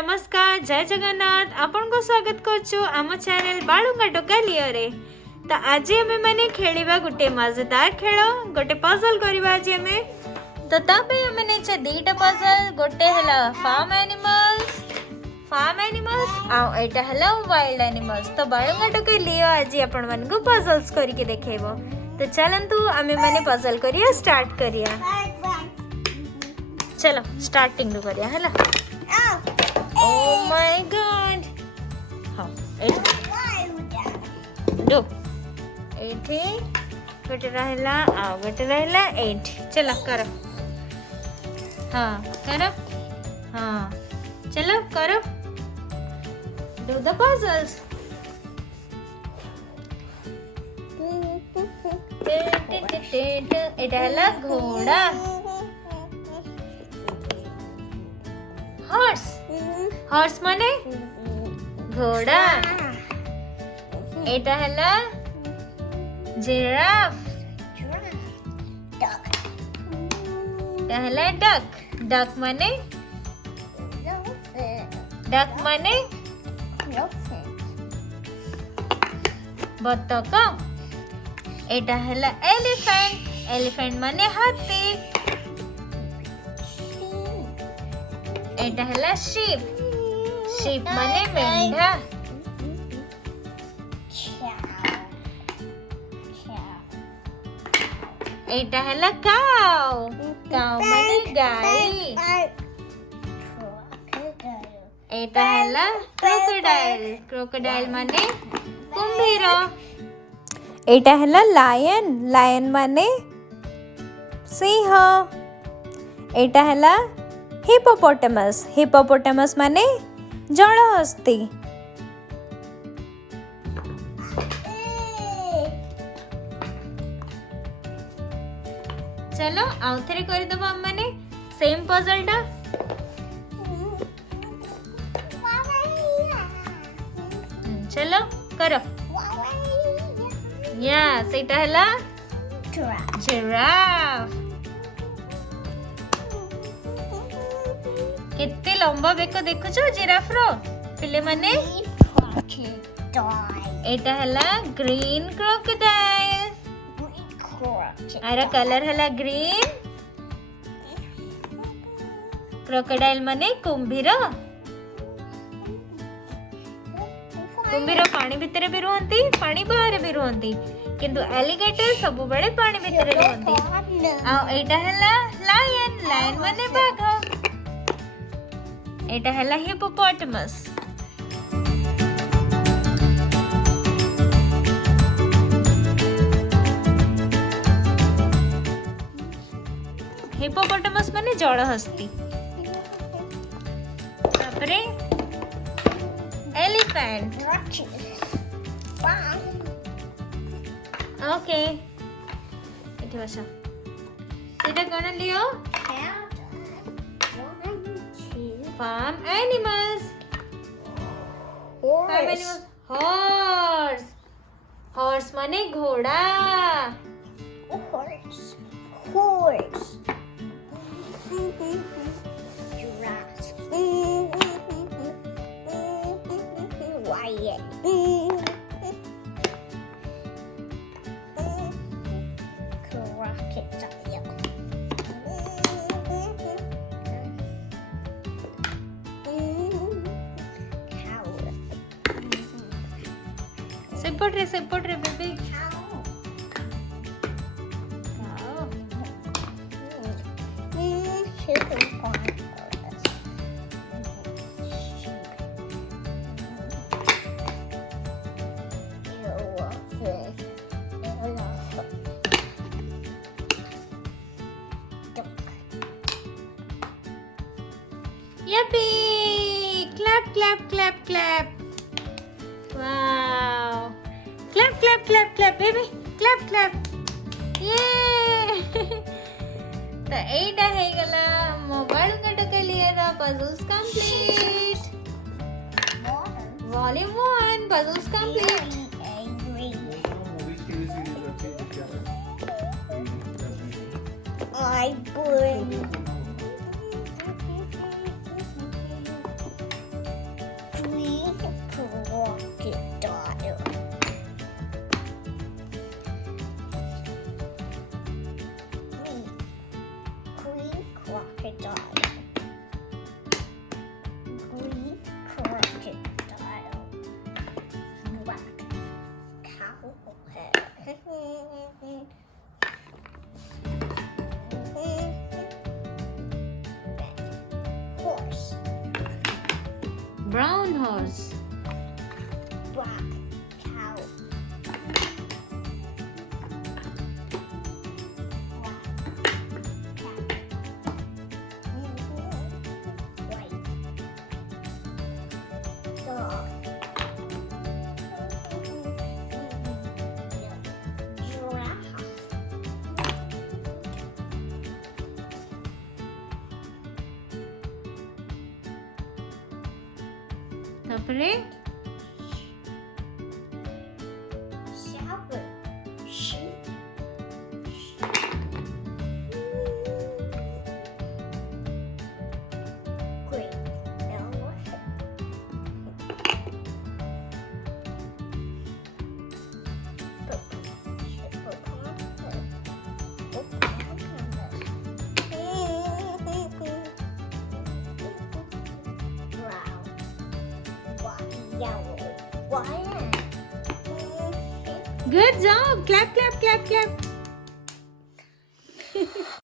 नमस्कार जय जगन्नाथ आपन को स्वागत करछु आम चैनल बाळुंगा टोकालियो रे। तो आज आमे माने खेलिबा गुटे मजेदार खेल गोटे पजल करबा आज आमे। तो तबे आमे नेचे दीटा पजल गोटे हला फार्म एनिमल्स आ एटा हला वाइल्ड एनिमल्स। तो बाळुंगा टोकालियो आज आपण मन को पजल्स करके देखेबो। तो चलंतु आमे माने पजल करिया स्टार्ट करिया। चलो स्टार्टिंग रू करिया हला। Oh my god. हाँ दो एठी गोटे रहला आ गोटे रहला एठ। चलो करो हाँ करो हाँ चलो करो do the puzzles। एटा हला घोड़ा हॉर्स माने घोड़ा। एटा हला जिराफ एटा हला डक माने बतख। एटा हला एलिफेंट माने हाथी। एटा हला शीप माने मेंढा। एटा हला काऊ माने गाय। एटा हला क्रोकोडाइल माने कुंभीर। एटा हला लायन माने सिंह। एटा हला हिपोपोटामस माने जलहस्ती। चलो आउ थरे कर दबो हम माने सेम पजल टा। चलो करो यस एटा हला जिराफ। केते लंबा बेक देखुछो जिराफ रो पिले माने। एटा हला ग्रीन क्रोकोडाइल आरा कलर हला ग्रीन। क्रोकोडाइल माने कुंभीर पानी भितरे भी रुहंती पानी बाहर भी रुहंती किंतु एलिगेटर सब बड़े पानी भितरे रुहंती। आ एटा हला लायन माने बाघ। एटा हला हिपोपोटामस। हिपोपोटामस माने जलहस्ती। तापरे एलिफेंट। ओके एठी बसा सेटा कोन लियो फार्म एनिमल्स। हॉर्स माने घोड़ा। सेपट रे baby Yippee! Clap, clap, clap, clap. Wow. Clap, clap, clap, clap, baby. Clap, clap. Yay! तो एटा है गला मोबाइल का टोकालियो puzzles complete. Volume 1 puzzles complete. I bring Brown horse. Black cow. Black cat. White dog. Giraffe. তারপরে Shepherd. Sheep. Great elephant. Brown. Yellow. Lion. good job. Clap, clap, clap, clap.